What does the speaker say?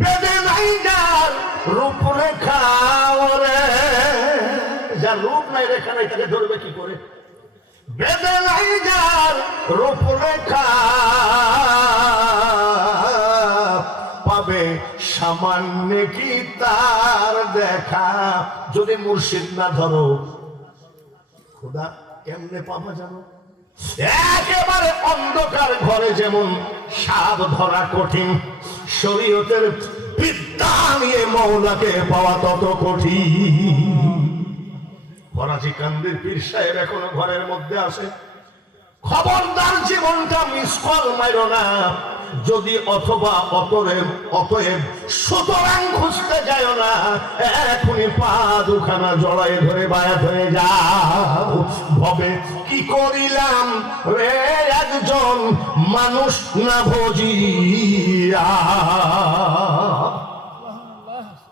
বেদে নাই যার রূপরেখা, যার রূপ নাই রেখা নাই তাকে ধরবে কি করে? বেদে নাই যার রূপরেখা, পাবে সামান্য কি তার দেখা। যদি মুর্শিদ না ধরো খোদা কেমনে পাবা জানো? একেবারে অন্ধকার ঘরে যেমন সাপ ধরা কঠিন, শরীয়তের বিদ্যা নিয়ে মওলাকে পাওয়া তত কঠিন। ফরাজি কান্দির পীর সাহেব এখনো ঘরের মধ্যে আছে। খবরদার জীবনটা মিস কল মাইরো না। যদি অথবা অতএব সুতরাং খুঁজতে যায় না, এখনই পা দুখানা জড়াই ধরে বায়াত হয়ে যাও। ভবে কি করিলাম রে একজন মানুষ না ভজিয়া।